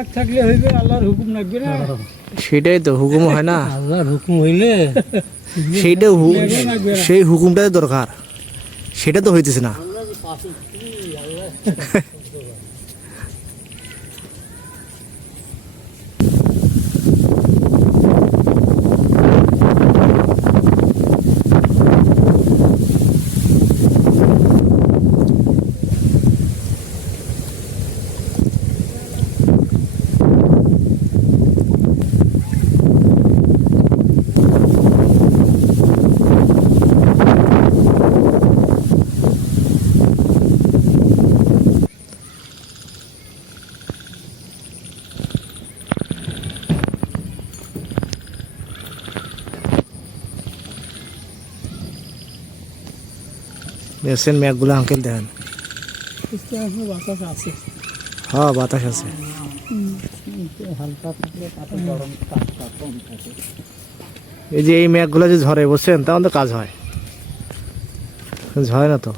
এক থাকলে হইবে, আল্লাহর হুকুম লাগবে না। সেটাই তো, হুকুম হয় না, আল্লাহর হুকুম হইলে সেইটা সেই হুকুমটাই দরকার, সেটা তো হইতেছে না। দেখছেন মেঘগুলো আঙ্কেল, দেখেন। বাতাস আছে, হ্যাঁ বাতাস আছে। হালকা থাকলে তাতে গরম তাপটা কম থাকে। এই যে এই মেঘগুলো যে ঝরে, বুঝছেন, তখন তো কাজ হয়, ঝরে না তো।